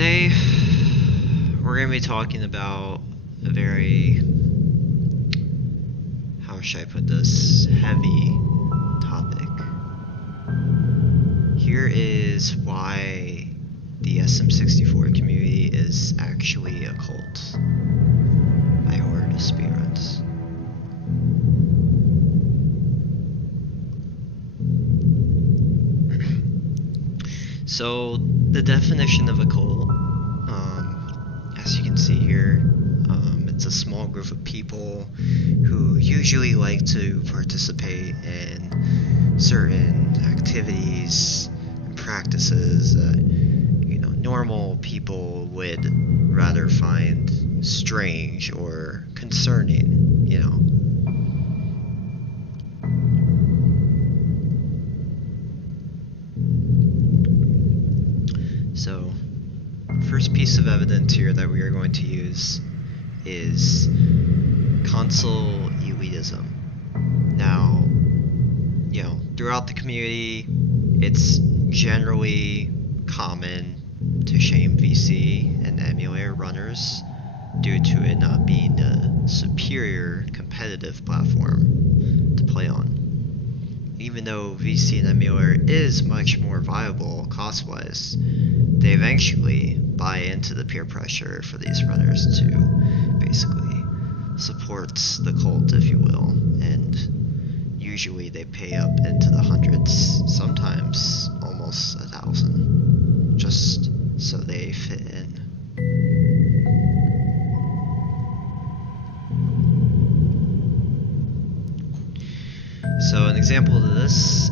Today, we're going to be talking about a very, how should I put this, heavy topic. Here is why the SM64 community is actually a cult by Horde of Speedruns. So, the definition of a cult, as you can see here, it's a small group of people who usually like to participate in certain activities and practices that, normal people would rather find strange or concerning, So, first piece of evidence here that we are going to use is console elitism. Now, throughout the community, it's generally common to shame VC and emulator runners due to it not being the superior competitive platform to play on. Even though VC and emulator is much more viable cost-wise, they eventually buy into the peer pressure for these runners to basically support the cult, if you will, and usually they pay up into the hundreds, sometimes almost 1,000, just so they fit in. So an example of this,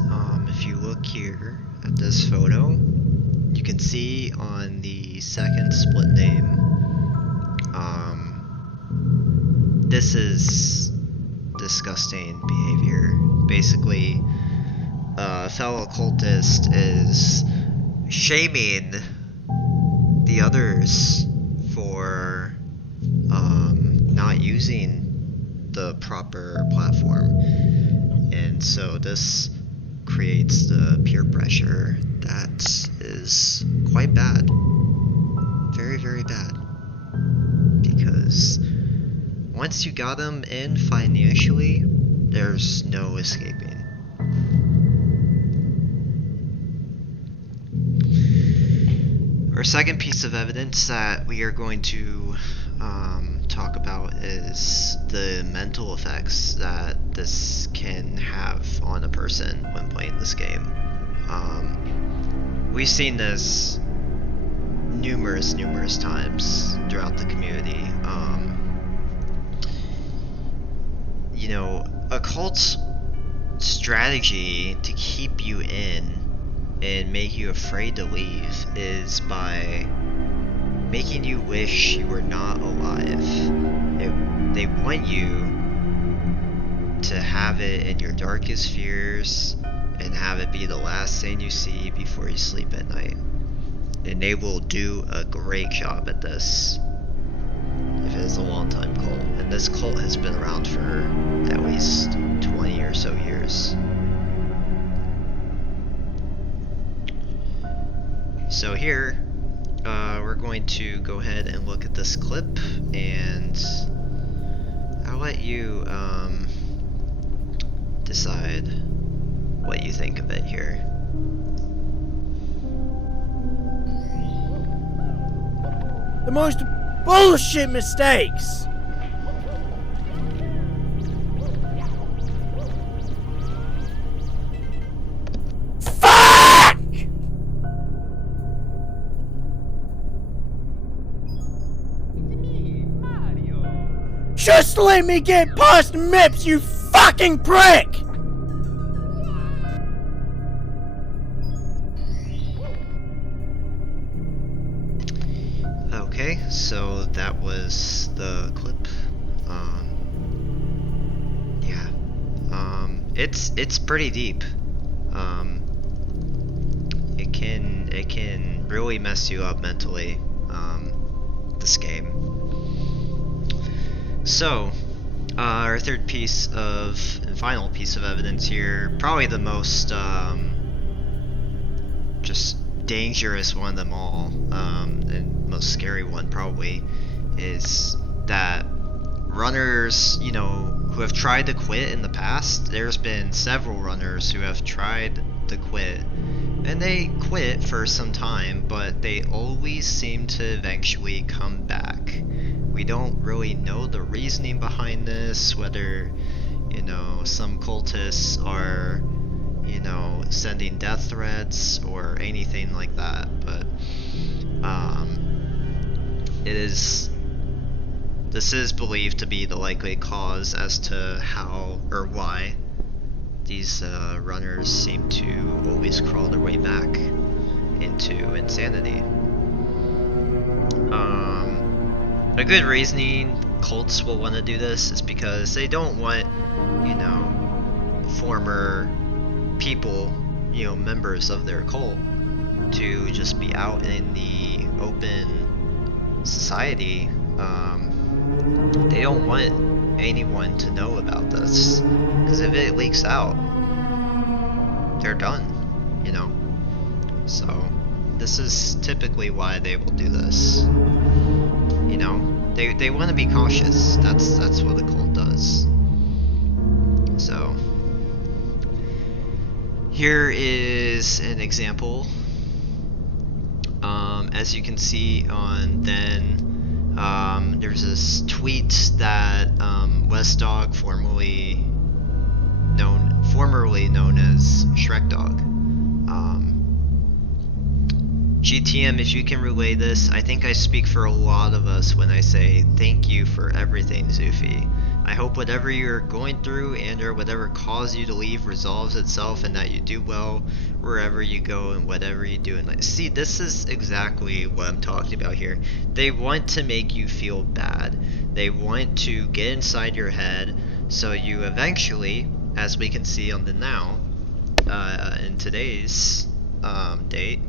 if you look here at this photo, you can see on the second split name, this is disgusting behavior. Basically, a fellow cultist is shaming the others for not using the proper platform. And so this creates the peer pressure that is quite bad. Very, very bad. Because once you got them in financially, there's no escaping. Our second piece of evidence that we are going to talk about is the mental effects that this can have on a person when playing this game. We've seen this numerous times throughout the community. A cult's strategy to keep you in and make you afraid to leave is by making you wish you were not alive. They want you to have it in your darkest fears and have it be the last thing you see before you sleep at night. And they will do a great job at this if it is a long time cult. And this cult has been around for at least 20 or so years. So here, we're going to go ahead and look at this clip, and I'll let you decide what you think of it here. The most bullshit mistakes! Fuck! Just let me get past MIPS, you fucking prick! Okay, so that was the clip. It's pretty deep. It can really mess you up mentally. This game. So, our third piece of and final piece of evidence here, probably the most just dangerous one of them all, and most scary one probably, is that runners, you know, who have tried to quit in the past, there's been several runners who have tried to quit, and they quit for some time, but they always seem to eventually come back. We don't really know the reasoning behind this, whether, you know, some cultists are, you know, sending death threats or anything like that, but this is believed to be the likely cause as to how or why these runners seem to always crawl their way back into insanity. A good reasoning cults will want to do this is because they don't want, you know, former people, you know, members of their cult to just be out in the open society. They don't want anyone to know about this, because if it leaks out, they're done, you know. So this is typically why they will do this. You know, they want to be cautious. That's what a cult does. So here is an example. As you can see on then, there's this tweet that West Dog, formerly known as Shrek Dog. GTM, if you can relay this, I think I speak for a lot of us when I say thank you for everything, Zufi. I hope whatever you're going through and or whatever caused you to leave resolves itself, and that you do well wherever you go and whatever you do in life. See, this is exactly what I'm talking about here. They want to make you feel bad. They want to get inside your head so you eventually, as we can see on the now, in today's date,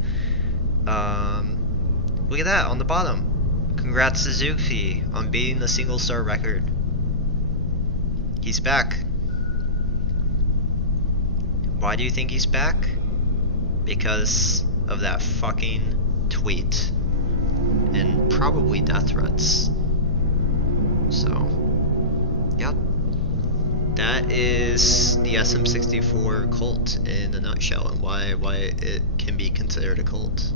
look at that on the bottom. Congrats to Zufi on beating the single star record. He's back. Why do you think he's back? Because of that fucking tweet. And probably death threats. So, yep. That is the SM64 cult in a nutshell, and why it can be considered a cult.